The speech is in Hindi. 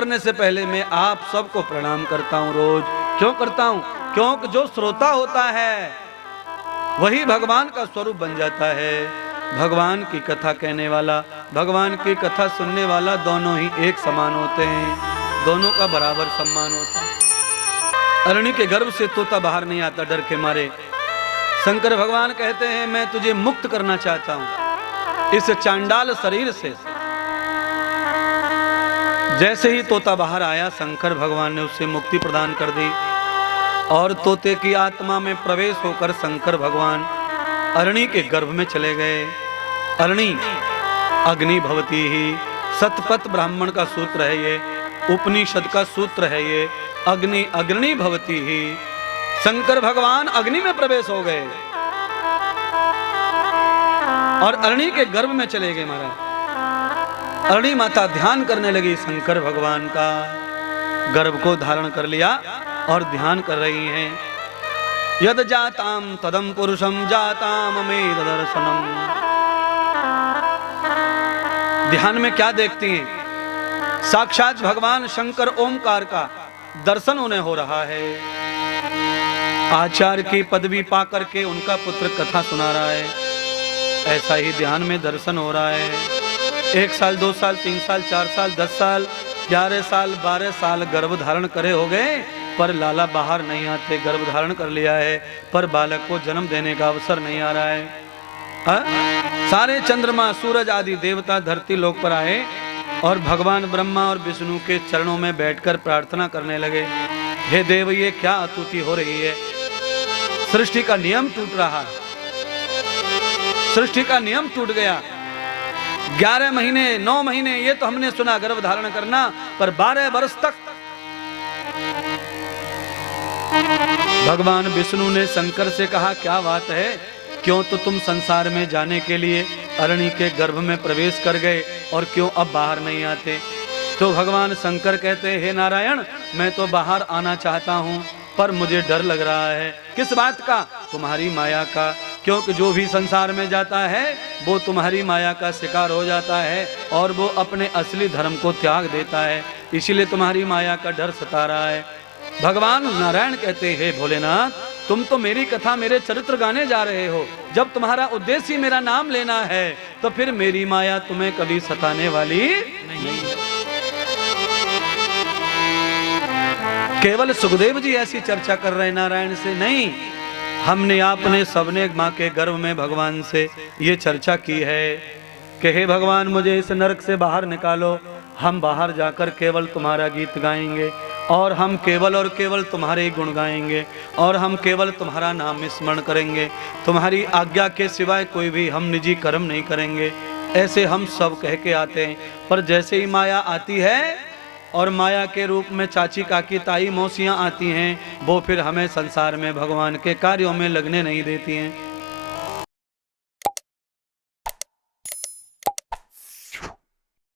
करने से पहले मैं आप सबको प्रणाम करता हूं रोज। क्यों करता हूं? क्योंकि जो श्रोता होता है वही भगवान का स्वरूप बन जाता है। भगवान की कथा कहने वाला, भगवान की कथा सुनने वाला दोनों ही एक समान होते हैं, दोनों का बराबर सम्मान होता है। अरणी के गर्भ से तोता बाहर नहीं आता डर के मारे। शंकर भगवान कहते हैं मैं तुझे मुक्त करना चाहता हूं इस चांडाल शरीर से। जैसे ही तोता बाहर आया शंकर भगवान ने उसे मुक्ति प्रदान कर दी और तोते की आत्मा में प्रवेश होकर शंकर भगवान अरणी के गर्भ में चले गए। अरणी अग्नि भवती ही, सतपथ ब्राह्मण का सूत्र है ये, उपनिषद का सूत्र है ये। अग्नि अग्नि भवती ही, शंकर भगवान अग्नि में प्रवेश हो गए और अरणी के गर्भ में चले गए। महाराज अरणी माता ध्यान करने लगी, शंकर भगवान का गर्भ को धारण कर लिया और ध्यान कर रही हैं। यद जाताम तदम पुरुषम जाताम में दर्शनम। ध्यान में क्या देखती हैं? साक्षात भगवान शंकर ओमकार का दर्शन उन्हें हो रहा है। आचार्य की पदवी पाकर के उनका पुत्र कथा सुना रहा है, ऐसा ही ध्यान में दर्शन हो रहा है। 1 साल 2 साल 3 साल 4 साल 10 साल 11 साल 12 साल गर्भ धारण करे हो गए, पर लाला बाहर नहीं आते। गर्भ धारण कर लिया है पर बालक को जन्म देने का अवसर नहीं आ रहा है। सारे चंद्रमा सूरज आदि देवता धरती लोक पर आए और भगवान ब्रह्मा और विष्णु के चरणों में बैठकर प्रार्थना करने लगे, हे देव ये क्या अतुति हो रही है? सृष्टि का नियम टूट रहा है, सृष्टि का नियम टूट गया। 11 महीने 9 महीने ये तो हमने सुना गर्भ धारण करना, पर 12 वर्ष तक भगवान विष्णु ने शंकर से कहा क्या बात है, क्यों तो तुम संसार में जाने के लिए अरणी के गर्भ में प्रवेश कर गए और क्यों अब बाहर नहीं आते? तो भगवान शंकर कहते हे नारायण मैं तो बाहर आना चाहता हूँ पर मुझे डर लग रहा है। किस बात का? तुम्हारी माया का। क्योंकि जो भी संसार में जाता है वो तुम्हारी माया का शिकार हो जाता है और वो अपने असली धर्म को त्याग देता है, इसीलिए तुम्हारी माया का डर सता रहा है। भगवान नारायण कहते हे भोलेनाथ तुम तो मेरी कथा मेरे चरित्र गाने जा रहे हो, जब तुम्हारा उद्देश्य मेरा नाम लेना है तो फिर मेरी माया तुम्हें कभी सताने वाली नहीं। केवल सुखदेव जी ऐसी चर्चा कर रहे नारायण से नहीं, हमने आपने सबने माँ के गर्भ में भगवान से ये चर्चा की है कि हे भगवान मुझे इस नरक से बाहर निकालो, हम बाहर जाकर केवल तुम्हारा गीत गाएंगे और हम केवल और केवल तुम्हारे गुण गाएंगे और हम केवल तुम्हारा नाम स्मरण करेंगे, तुम्हारी आज्ञा के सिवाय कोई भी हम निजी कर्म नहीं करेंगे। ऐसे हम सब कह के आते हैं, पर जैसे ही माया आती है और माया के रूप में चाची काकी ताई मौसियाँ आती हैं, वो फिर हमें संसार में भगवान के कार्यों में लगने नहीं देती हैं।